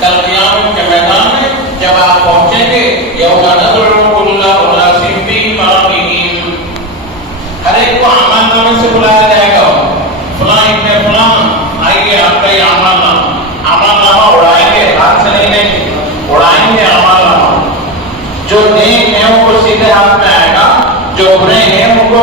کل قیامت کے میدان میں جب آپ پہنچیں گے، یوم ندعو کل اناس بإمامہم، ہر ایک کو اعمال نامے سے بلایا جائے گا، فلاں ابن فلاں آئیے آپ کا یہ اعمال نامہ اڑائیں گے، ہاتھ سے نہیں لیں گے، اڑائیں گے اعمال نامہ. جو نیک ہیں ان کو سیدھے ہاتھ میں آئے گا، جو برے ہیں ان کو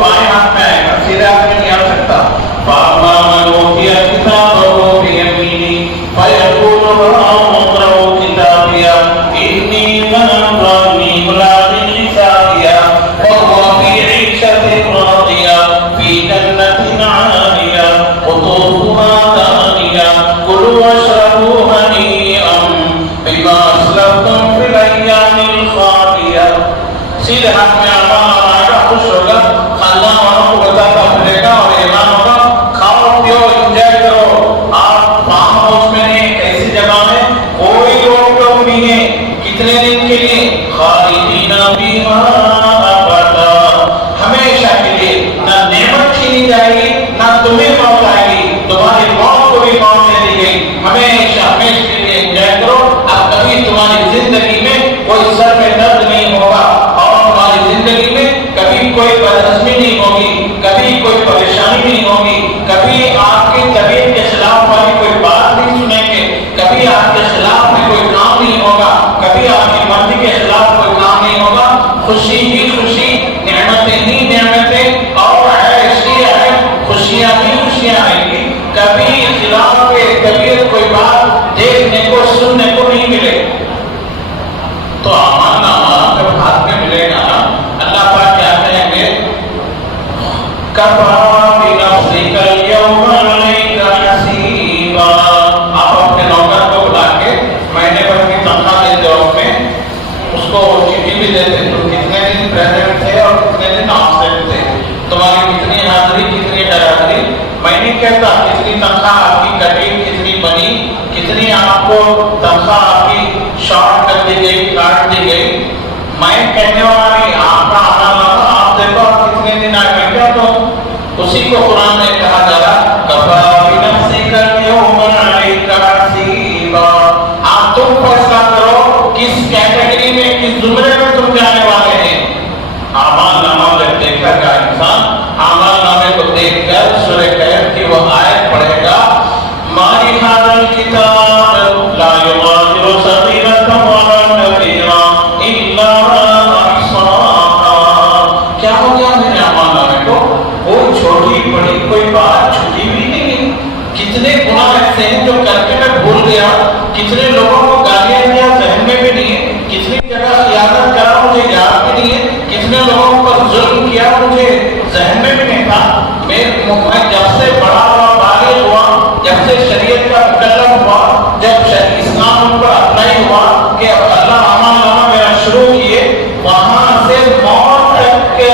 بائیں ہاتھ میں آئے گا، سیدھے ہاتھ میں نہیں آ سکتا. فَأَمَّا مَنْ أُوتِيَ كِتَابَهُ بِيَمِينِهِ فَيَقُولُ هَاؤُمُ اقْرَءُوا كِتَابِيَهْ إِنِّي ظَنَنتُ أَنِّي مُلَاقٍ حِسَابِيَهْ وَهُوَ فِي عِيشَةٍ رَاضِيَةٍ فِي جَنَّةٍ عَالِيَةٍ قُطُوفُهَا دَانِيَةٌ كُلُوا وَاشْرَبُوا هَنِيئًا بِمَا أَسْلَفْتُمْ فِي الْأَيَّامِ الْخَالِيَةِ. سیدھے ہاتھ میں اعمال نامہ آئے گا، خوش ہوگا، خاندان والوں کو بتاتا پھرے گا اور اعلان ہوگا کھاؤ پیو انجوائے کرو. آپ فارم ہاؤس میں نہیں، ایسی جگہ میں کوئی روک ٹوک نہیں ہے. کتنے دن کے لیے؟ خالدین فیہا ابدا، ہمیشہ کے لیے. نہ نعمت چھینی جائے گی، نہ تمہیں موت آئے گی، تمہاری موت کو بھی موت دے دی گئی. ہمیشہ ہمیشہ کے لیے انجوائے کرو. اب کبھی تمہاری زندگی میں کوئی سر میں درد نہیں ہوگا، زندگی میں کبھی کوئی بدہضمی نہیں ہوگی، کبھی کوئی پریشانی نہیں ہوگی، کبھی آپ کی طبیعت کے خلاف والی کوئی بات نہیں سنیں گے، کبھی آپ کے خلاف میں کوئی کام نہیں ہوگا، کبھی آپ کی مرضی کے خلاف کوئی کام نہیں ہوگا. خوشی ہی خوشی، نعمتیں ہی نعمتیں، اور عیش ہی عیش، خوشیاں ہی خوشیاں آئیں گی. کبھی خلاف کے طبیعت کوئی بات دیکھنے کو سننے کو نہیں ملے. تو امان نامہ جب ہاتھ میں ملے گا، اللہ پاک کیا کہیں گے؟ کفیٰ بنفسک اليوم علیک حسیبا. آپ اپنے نوکر کو بلا کے مہینے بھر کی تنخواہ دیتے ہو، میں اس کو چٹھی بھی دیتے تو کتنے دن پریزنٹ تھے اور کتنے دن آبسینٹ تھے، تمہاری کتنی حاضری کتنی ڈراضری. میں نہیں کہتا کتنی تنخواہ آپ کی کٹی، کتنی بنی، کتنی آپ کو تنخواہ آپ کی شارٹ کر دی گئی، کاٹ دی گئی. میں کہنے والا نہیں، آپ کا عمل آپ دیکھو آپ کتنے دن آئے. میں کہتا ہوں اسی کو قرآن میں کہا جا رہا کفیٰ بنفسک اليوم علیک حسیبا. آپ تم فیصلہ کرو کس کیٹیگری میں، کس زمرے میں تم جانے والے ہیں. اعمال نامہ جب دیکھا گا انسان، اعمال نامے کو دیکھ کر سورہ کہف کی وہ آیت پڑھے گا ما لہذا الکتاب لا یغادر صغیرۃ ولا کبیرۃ الا احصاها. کیا ہو گیا میرے اعمال نامے کو؟ کوئی چھوٹی بڑی کوئی بات چھوٹی بھی نہیں ہے. کتنے گناہ ایسے ہیں جو کر کے میں بھول گیا، کتنے لوگوں کو گالیاں دیا ذہن میں بھی نہیں ہے، کتنی جگہ خیانت کرا مجھے یاد بھی نہیں ہے، کتنے لوگوں پر ظلم کیا مجھے ذہن میں بھی نہیں تھا. میں جب سے بڑا ہوا، بالغ ہوا، جب سے شریعت کا مکلف ہوا، جب اسلام ان پر اپلائی ہوا کہ اللہ اعمال نامہ میرا شروع کیے، وہاں سے موت تک کے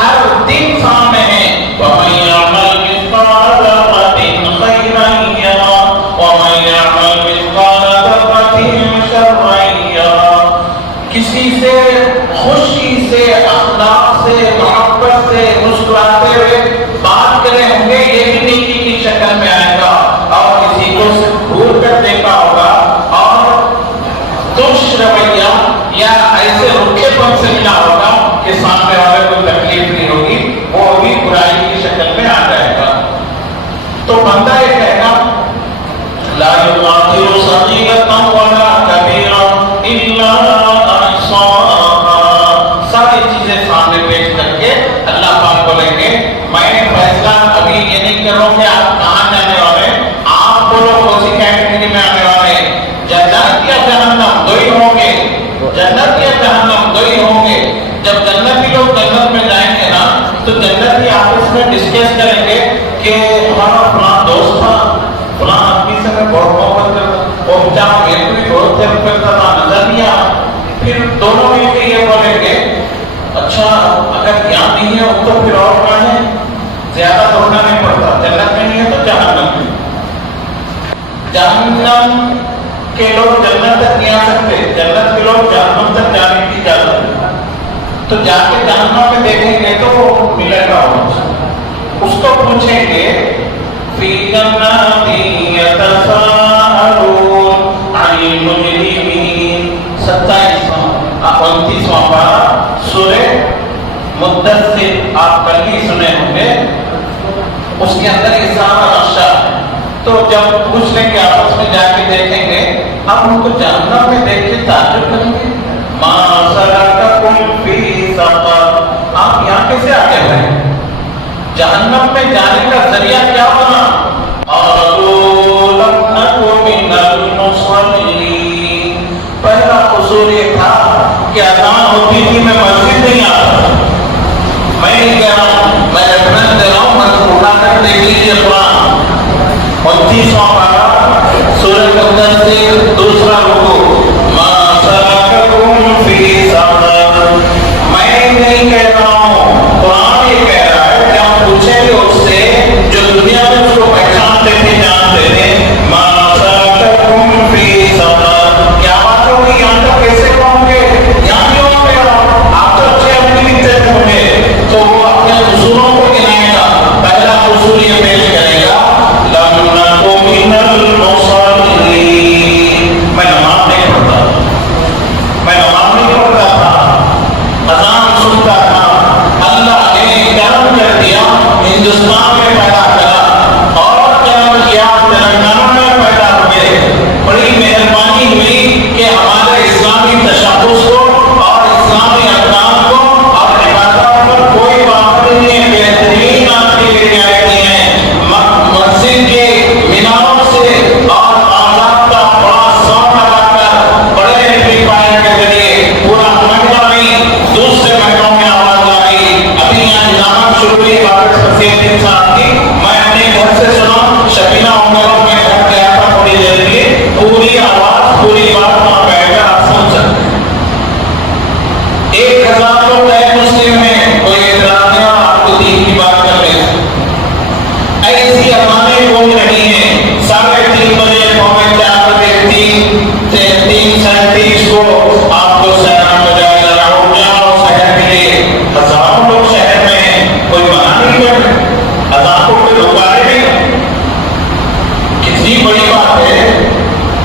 ہر دن سامنے ہے. وَمَن يَعْمَلْ مِثْقَالَ ذَرَّةٍ خَيْرًا يَرَهُ وَمَن يَعْمَلْ مِثْقَالَ ذَرَّةٍ شَرًّا يَرَهُ. کسی سے خوشی سے، اخلاق سے، محبت سے، مسکراتے ہوئے بات کرے ہوں گے، یہ بھی نیکی کی شکل میں آئے گا. اور کسی کو گھور کر دیکھا ہوگا اور ترش رویہ یا ایسے رکھے پن سے ملا ہوگا کہ سامنے والے کو تکلیف نہیں ہوگی، وہ بھی برائی کی شکل میں آ جائے گا. تو بندہ یہ کہے گا لا یغادر صغیرۃ ولا کبیرۃ الا احصاها. ساری چیزیں سامنے پیش کر کے اللہ پاک بولیں گے میں فیصلہ ابھی یہ نہیں کر رہا ہوں کہ آپ کہاں جانے والے ہیں، آپ بولو کون سی کیٹیگری میں آنے والے ہیں. جنت یا جہنم دو ہی ہوں گے، جنت یا جہنم دو ہی ہوں گے. جب جنتی لوگ جنت میں جائیں گے نا تو جنتی آپس میں ڈسکس کریں گے کہ ہمارا فلاں دوست تھا، فلاں آدمی سے میں بہت محبت کرتا، اور جہاں میرے کو بھی بہت ہیلپ کرتا تھا، نظر نہیں آیا. پھر دونوں مل کے یہ بولیں گے اچھا اگر یہاں نہیں ہے تو پھر اور کہاں ہے؟ زیادہ دھوکہ نہیں پڑتا، جنت میں نہیں ہے تو جہنم میں. جہنم کے لوگ جنت تک نہیں آ سکتے، جنت کے لوگ جہنم تک جانے کی اجازت ہے. تو جا کے جہنم میں دیکھیں گے تو وہ ملے گا. اس کو پوچھیں گے فی جنات یتساءلون 29واں پارہ سورہ مدثر، آپ کل ہی سنے ہوں گے، اس کے اندر یہ سارا نقشہ ہے۔ تو جب پوچھ لیں گے آپس میں جا کے دیکھیں گے، اب ان کو جہنم میں دیکھ کے تعجب کریں گے، ما سلککم فی سقر، آپ یہاں کیسے آ گئے؟ جہنم میں جانے کا ذریعہ کیا بنا؟ قالوا لم نک من المصلین، پہلا قصور یہ تھا کہ اذان ہوتی تھی میں مسجد نہیں آتا، میں نہیں کہہ رہا ہوں، میں ریفرنس دے رہا ہوں، میں اٹھا کر دیکھ لیجیے قرآن 29واں پارہ سورہ مدثر دوسرا رکوع، ما سلککم فی سقر، میں نہیں کہہ رہا ہوں، قرآن یہ کہہ رہا ہے کہ ہم پوچھیں گے اس سے جو دنیا میں اس کو پہچانتے تھے، جانتے تھے، ما سلککم فی سقر، کیا بات ہوگی یہاں تک کیسے پہنچ گئے، یہاں کیوں آ گئے آپ تو اچھے اپنی لکھتے ہوں گے، تو وہ اپنے قصوروں کو گنائے گا، پہلا قصور یہ پیش کرے گا، لم نک من المصلین، میں نماز نہیں پڑھتا، میں نماز نہیں پڑھتا تھا، اذان سنتا تھا، اللہ نے کرم کر دیا، ہندوستان میں پیدا کرا اور کرم کیا تلنگانہ میں پیدا ہوئے، بڑی مہربانی ہوئی کہ ہمارے اسلامی تشخص کو اور اسلامی اقدام کو اور عبادات پر کوئی بات نہیں ہے، بہترین آپ کے لیے رعایتیں ہیں، مسجد کے میناروں سے اور آزاد کا بڑا ساؤنڈ لگا کر بڑے ایمپلیفائر کے ذریعے پورا محکمہ نہیں دوسرے محکموں میں آواز آ رہی، ابھی یہاں نظامت شروع ہوئی واپس وسیعت انسان کی، میں اپنے گھر سے سنا، شبینہ عمروں میں گھر گیا تھا تھوڑی دیر کے، پوری آواز پوری بات وہاں بیٹھ کر آپ سن سکتے، 1000 لوگ غیر مسلم ہیں، کوئی اعتراض نہیں اور آپ کو دین کی بات کر رہے ہیں، ایسی اذانیں گونج رہی ہیں، 3:30 بجے پونے 4 بجے 3:37 کو آپ کو سلام بجائے جا رہا ہو جاؤ شہر کے لیے، ہزاروں لوگ شہر میں ہیں، کوئی منع نہیں کر رہے، اذان کو کوئی رکارے نہیں، کتنی بڑی بات ہے،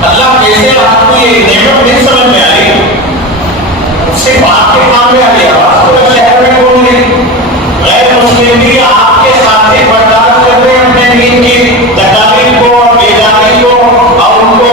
اللہ کیسے آپ کو یہ نعمت نہیں سمجھ میں آئی، صرف آپ کے کام میں آ گیا، آواز پورے شہر میں بول رہی، غیر مسلم بھی آپ کے ساتھ برداشت کر رہے ہیں اپنے دین کی تکالیف کو اور بیداری کو اور ان کو